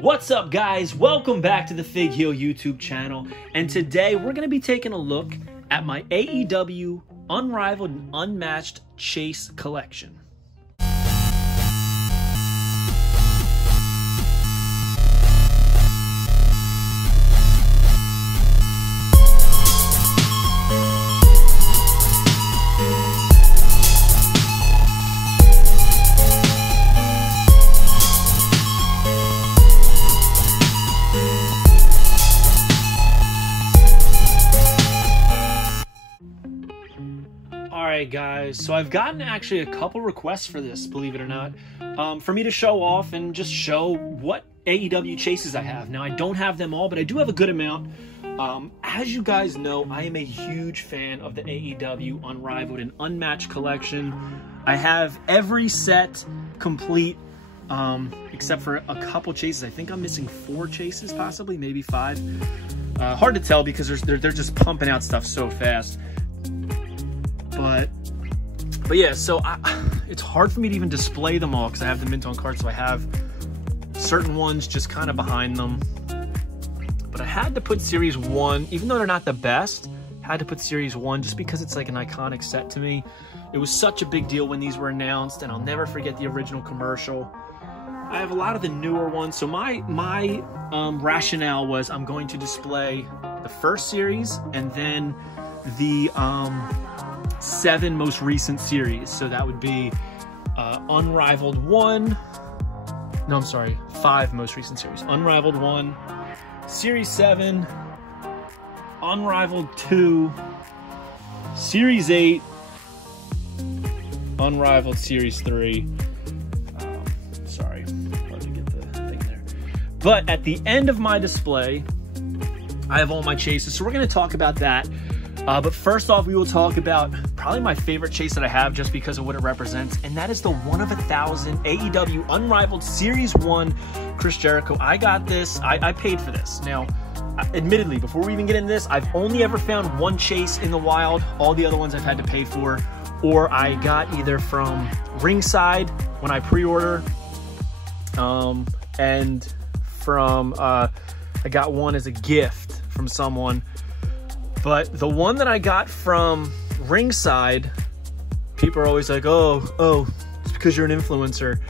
What's up, guys? Welcome back to the Fig Heel YouTube channel, and today we're going to be taking a look at my AEW Unrivaled and Unmatched Chase collection. Alright guys, so I've gotten actually a couple requests for this, believe it or not, for me to show off and just show what AEW chases I have. Now I don't have them all, but I do have a good amount. As you guys know, I am a huge fan of the AEW Unrivaled and Unmatched collection. I have every set complete, except for a couple chases. I think I'm missing 4 chases, possibly, maybe 5. Hard to tell because they're just pumping out stuff so fast. But yeah, so it's hard for me to even display them all because I have the mint on cards, so I have certain ones just kind of behind them. But I had to put Series 1, even though they're not the best, I had to put Series 1 just because it's like an iconic set to me. It was such a big deal when these were announced, and I'll never forget the original commercial. I have a lot of the newer ones, so my rationale was I'm going to display the first series and then the 7 most recent series. So that would be Unrivaled 1. No, I'm sorry, 5 most recent series. Unrivaled 1, Series 7, Unrivaled 2, Series 8, Unrivaled Series 3. Sorry, hard to get the thing there. But at the end of my display, I have all my chases, so we're going to talk about that. But first off, we will talk about probably my favorite chase that I have just because of what it represents, and that is the 1 of 1,000 AEW Unrivaled Series 1 Chris Jericho. I got this. I paid for this. Now, admittedly, before we even get into this, I've only ever found 1 chase in the wild. All the other ones I've had to pay for, or I got either from Ringside when I pre-order, and from, I got one as a gift from someone. But the one that I got from Ringside, people are always like, oh, it's because you're an influencer.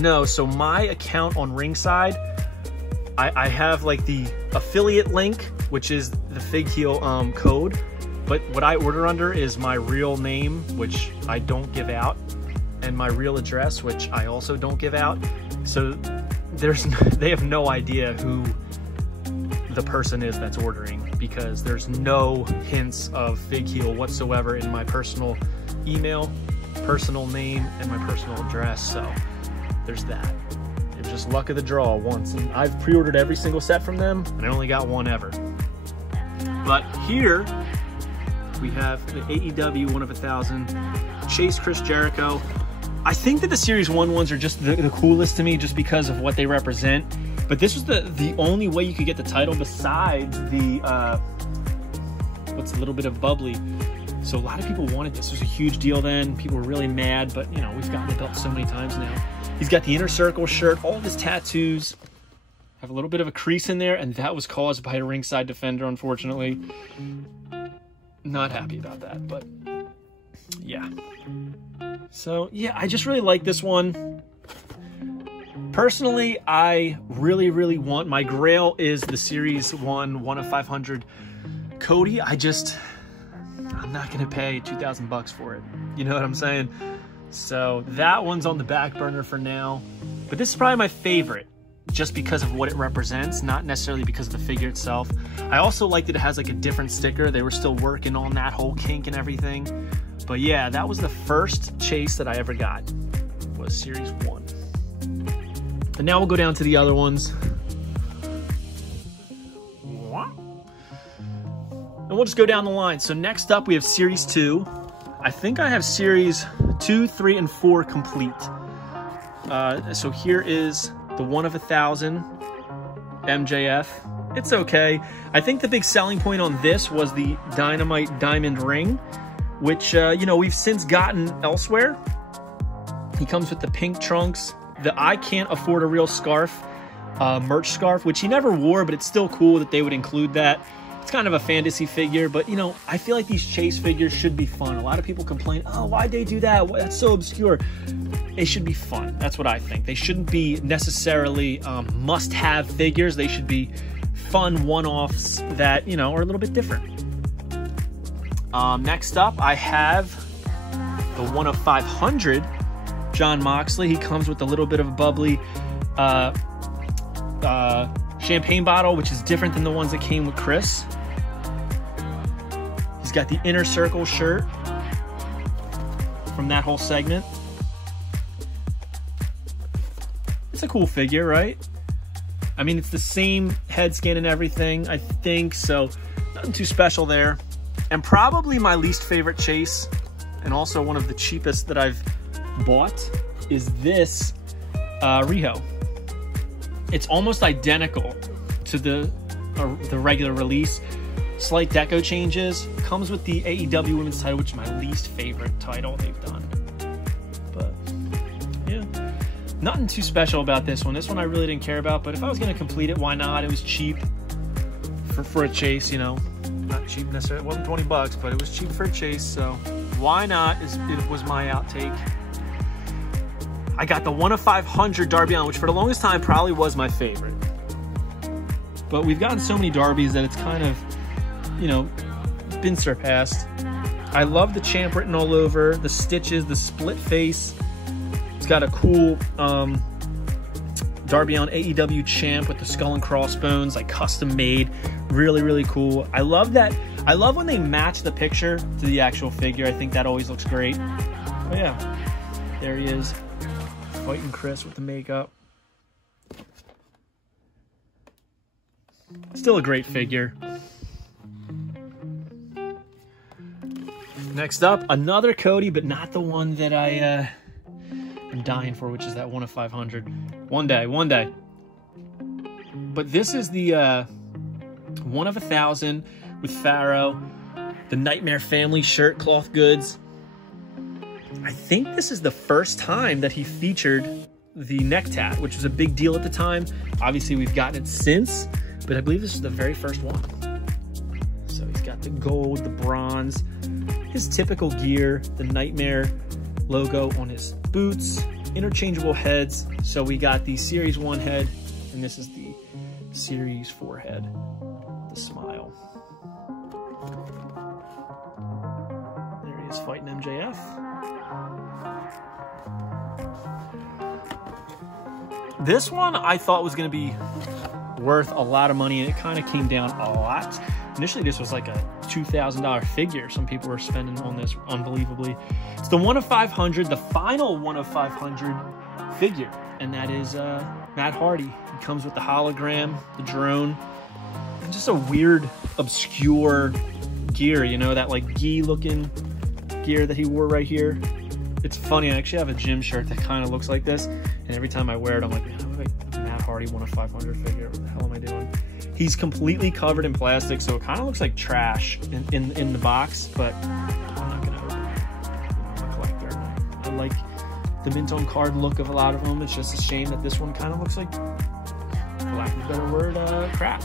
No, so my account on Ringside, I have like the affiliate link, which is the Fig Heel code. But what I order under is my real name, which I don't give out, and my real address, which I also don't give out. So they have no idea who the person is that's ordering, because there's no hints of Fig Heel whatsoever in my personal email, personal name, and my personal address. So there's that. It was just luck of the draw once, and I've pre-ordered every single set from them, and I only got 1 ever. But here we have the AEW 1 of 1,000 Chase Chris Jericho. I think that the Series 1 ones are just the coolest to me just because of what they represent. But this was the only way you could get the title besides the, what's a little bit of bubbly. So a lot of people wanted this. It was a huge deal then. People were really mad, but you know, we've gotten the belt so many times now. He's got the Inner Circle shirt, all of his tattoos. Have a little bit of a crease in there, and that was caused by a ringside defender, unfortunately. Not happy about that, but yeah. So yeah, I just really like this one. Personally, I really want, my grail is the Series 1 of 500 Cody. I'm not going to pay 2,000 bucks for it. You know what I'm saying? So that one's on the back burner for now. But this is probably my favorite just because of what it represents, not necessarily because of the figure itself. I also like that it has like a different sticker. They were still working on that whole kink and everything. But yeah, that was the first chase that I ever got, was Series 1. And now we'll go down to the other ones. And we'll just go down the line. So next up we have Series 2. I think I have Series 2, 3, and 4 complete. So here is the 1 of 1,000 MJF. It's okay. I think the big selling point on this was the Dynamite Diamond Ring, which, you know, we've since gotten elsewhere. He comes with the pink trunks, the I can't afford a real scarf. merch scarf, which he never wore, but it's still cool that they would include that. It's kind of a fantasy figure, but, you know, I feel like these Chase figures should be fun. A lot of people complain, oh, why'd they do that? That's so obscure. They should be fun. That's what I think. They shouldn't be necessarily must-have figures. They should be fun one-offs that, you know, are a little bit different. Next up, I have the 1 of 500 Jon Moxley. He comes with a little bit of a bubbly champagne bottle, which is different than the ones that came with Chris. He's got the Inner Circle shirt from that whole segment. It's a cool figure, right? I mean, it's the same head scan and everything, I think, so nothing too special there. And probably my least favorite Chase, and also one of the cheapest that I've bought, is this Riho. It's almost identical to the regular release. Slight deco changes. Comes with the AEW Women's title, which is my least favorite title they've done. But, yeah. Nothing too special about this one. This one I really didn't care about, but if I was going to complete it, why not? It was cheap for a Chase, you know. Not cheap necessarily. It wasn't 20 bucks, but it was cheap for a Chase, so why not? It was my outtake. I got the 1 of 500 Darby Allin, which for the longest time probably was my favorite. But we've gotten so many Darbys that it's kind of, you know, been surpassed. I love the champ written all over, the stitches, the split face. It's got a cool Darby Allin AEW champ with the skull and crossbones, like custom made. Really, really cool. I love that. I love when they match the picture to the actual figure. I think that always looks great. But yeah, there he is, fighting Chris with the makeup. Still a great figure. Next up, another Cody, but not the one that I'm dying for, which is that 1 of 500. One day. But this is the 1 of 1,000 with Pharaoh, the Nightmare Family shirt, cloth goods. I think this is the first time that he featured the neck tat, which was a big deal at the time. Obviously, we've gotten it since, but I believe this is the very first one. So he's got the gold, the bronze, his typical gear, the Nightmare logo on his boots, interchangeable heads. So we got the Series 1 head, and this is the Series 4 head, the smile. There he is fighting MJF. This one I thought was going to be worth a lot of money, and it kind of came down a lot. Initially, this was like a $2,000 figure. Some people were spending on this unbelievably. It's the 1 of 500, the final 1 of 500 figure, and that is Matt Hardy. He comes with the hologram, the drone, and just a weird, obscure gear, you know, that like gi-looking gear that he wore right here. It's funny, I actually have a gym shirt that kind of looks like this, and every time I wear it, I'm like, man, I look like Matt Hardy 1 of 500 figure. What the hell am I doing? He's completely covered in plastic, so it kind of looks like trash in the box, but I'm not gonna open it. I'm a collector. I like the mint on card look of a lot of them. It's just a shame that this one kind of looks like, for lack of a better word, crap.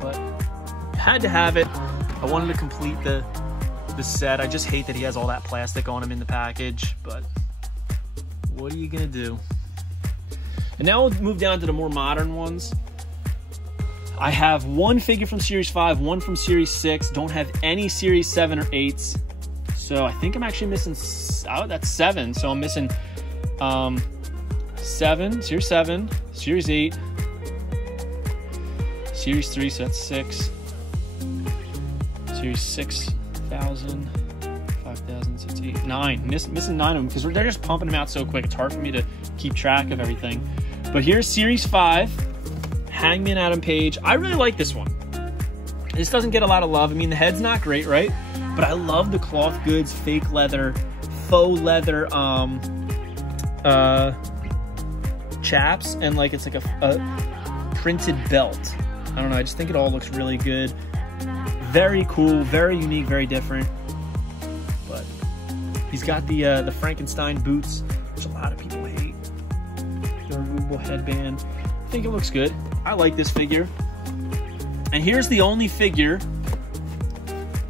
But had to have it. I wanted to complete the set. I just hate that he has all that plastic on him in the package, but what are you gonna do? And now we'll move down to the more modern ones. I have one figure from Series 5, one from Series 6. Don't have any Series 7 or 8s. So I think I'm actually missing, oh, that's 7. So I'm missing 7, Series 7, Series 8, Series 3, so that's 6. Series 6,000, 5,000, 6, 8, 9. Missing 9 of them because they're just pumping them out so quick. It's hard for me to keep track of everything. But here's Series 5. Hangman Adam Page. I really like this one. This doesn't get a lot of love. I mean, the head's not great, right? But I love the cloth goods, fake leather, faux leather chaps, and like it's like a printed belt. I don't know. I just think it all looks really good. Very cool, very unique, very different. But he's got the Frankenstein boots, which a lot of people hate. The removable headband. think it looks good. I like this figure. And here's the only figure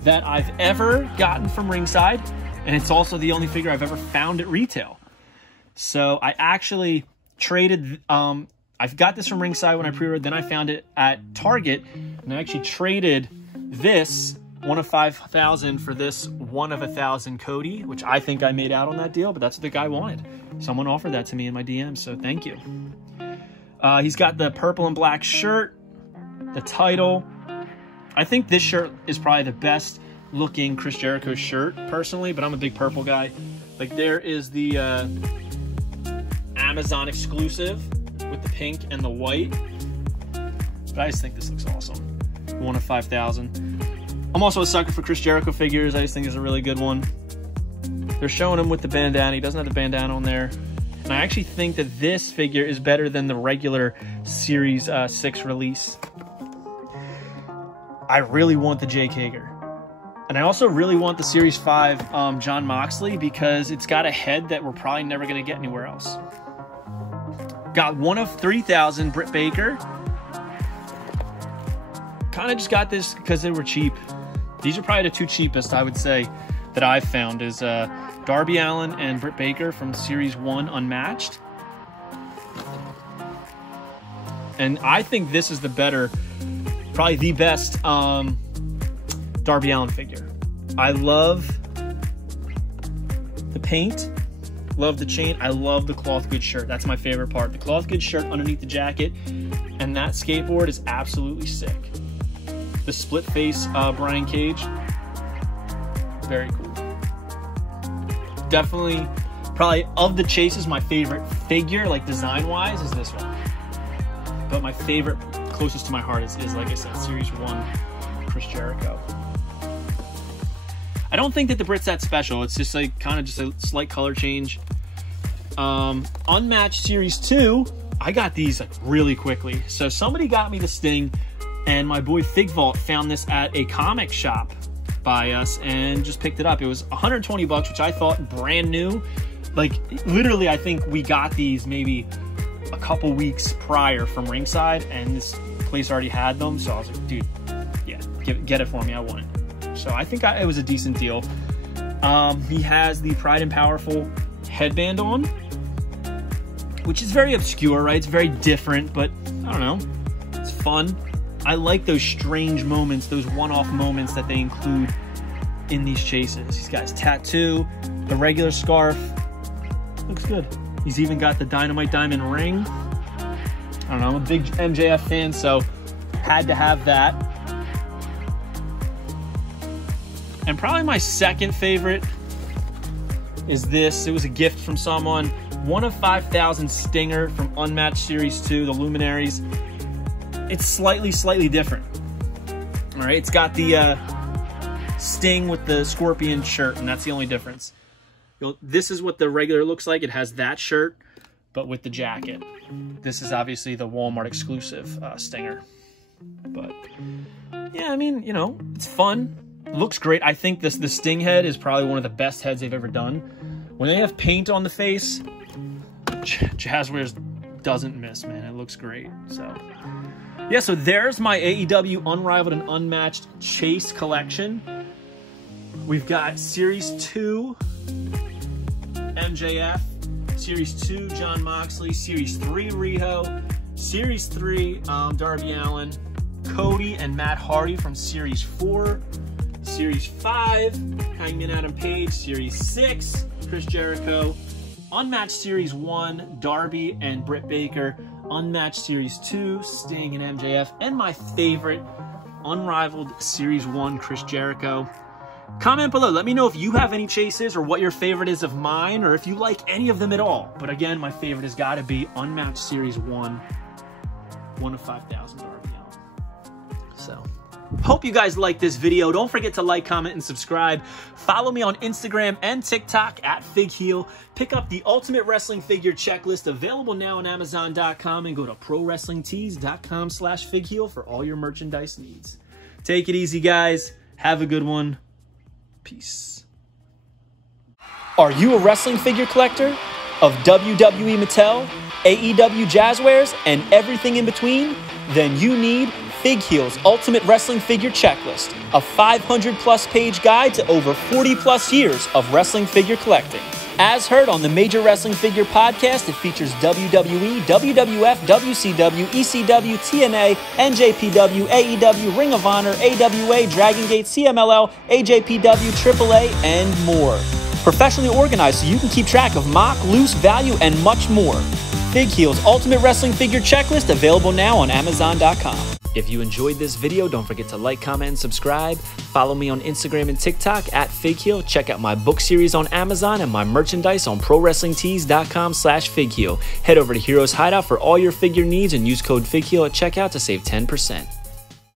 that I've ever gotten from Ringside, and it's also the only figure I've ever found at retail. So I actually traded, I've got this from Ringside when I pre-ordered, then I found it at Target, and I actually traded this 1 of 5,000 for this 1 of 1,000 Cody, which I think I made out on that deal, but that's what the guy wanted. Someone offered that to me in my DM, so thank you. He's got the purple and black shirt, the title. I think this shirt is probably the best looking Chris Jericho shirt, personally, but I'm a big purple guy. Like, there is the Amazon exclusive with the pink and the white. But I just think this looks awesome. 1 of 5,000. I'm also a sucker for Chris Jericho figures. I just think it's a really good one. They're showing him with the bandana. He doesn't have the bandana on there. And I actually think that this figure is better than the regular Series 6 release. I really want the Jake Hager. And I also really want the Series 5 John Moxley, because it's got a head that we're probably never going to get anywhere else. Got 1 of 3,000 Britt Baker. Kind of just got this because they were cheap. These are probably the two cheapest, I would say, that I've found, is Darby Allin and Britt Baker from Series 1 Unmatched. And I think this is the better, probably the best Darby Allin figure. I love the paint, love the chain, I love the cloth goods shirt. That's my favorite part. The cloth goods shirt underneath the jacket, and that skateboard is absolutely sick. The split face Brian Cage, very cool. Definitely, probably of the chases, my favorite figure, like design wise, is this one. But my favorite, closest to my heart, is like I said, Series 1 Chris Jericho. I don't think that the Brit's that special. It's just like kind of just a slight color change. Unmatched Series 2, I got these like really quickly. So somebody got me the Sting, and my boy Fig Vault found this at a comic shop by us and just picked it up. It was 120 bucks, which I thought brand new. Like, literally, I think we got these maybe a couple weeks prior from Ringside, and this place already had them. So I was like, dude, yeah, get it for me. I want it. So I think it was a decent deal. He has the Pride and Powerful headband on, which is very obscure, right? It's very different, but I don't know. It's fun. I like those strange moments, those one-off moments that they include in these chases. He's got his tattoo, the regular scarf. Looks good. He's even got the Dynamite Diamond ring. I don't know, I'm a big MJF fan, so had to have that. And probably my second favorite is this. It was a gift from someone. 1 of 5,000 Stinger from Unmatched Series 2, the Luminaries. It's slightly different. All right, it's got the Sting with the Scorpion shirt, and that's the only difference. This is what the regular looks like. It has that shirt, but with the jacket. This is obviously the Walmart exclusive Stinger. But yeah, I mean, you know, it's fun. Looks great. I think the Sting head is probably one of the best heads they've ever done. When they have paint on the face, Jazzwares doesn't miss, man. It looks great. So yeah, so there's my AEW Unrivaled and Unmatched Chase collection. We've got Series 2 MJF, Series 2 John Moxley, Series 3 Riho, Series 3 Darby Allin, Cody and Matt Hardy from Series 4, Series 5 Hangman Adam Page, Series 6 Chris Jericho, Unmatched Series 1 Darby and Britt Baker, Unmatched Series 2 Sting and MJF, and my favorite Unrivaled Series 1 Chris Jericho. Comment below, let me know if you have any chases or what your favorite is of mine, or if you like any of them at all. But again, my favorite has got to be Unmatched Series 1, 1 of 5,000 Darby Allin. So, hope you guys liked this video. Don't forget to like, comment, and subscribe. Follow me on Instagram and TikTok at FigHeel. Pick up the Ultimate Wrestling Figure Checklist, available now on Amazon.com, and go to ProWrestlingTees.com/FigHeel for all your merchandise needs. Take it easy, guys. Have a good one. Peace. Are you a wrestling figure collector of WWE Mattel, AEW Jazzwares, and everything in between? Then you need Fig Heel's Ultimate Wrestling Figure Checklist, a 500-plus page guide to over 40-plus years of wrestling figure collecting. As heard on the Major Wrestling Figure podcast, it features WWE, WWF, WCW, ECW, TNA, NJPW, AEW, Ring of Honor, AWA, Dragon Gate, CMLL, AJPW, AAA, and more. Professionally organized so you can keep track of mock, loose, value, and much more. Fig Heel's Ultimate Wrestling Figure Checklist, available now on Amazon.com. If you enjoyed this video, don't forget to like, comment, and subscribe. Follow me on Instagram and TikTok at FigHeel. Check out my book series on Amazon and my merchandise on ProWrestlingTees.com/FigHeel. Head over to Heroes Hideout for all your figure needs and use code FigHeel at checkout to save 10%.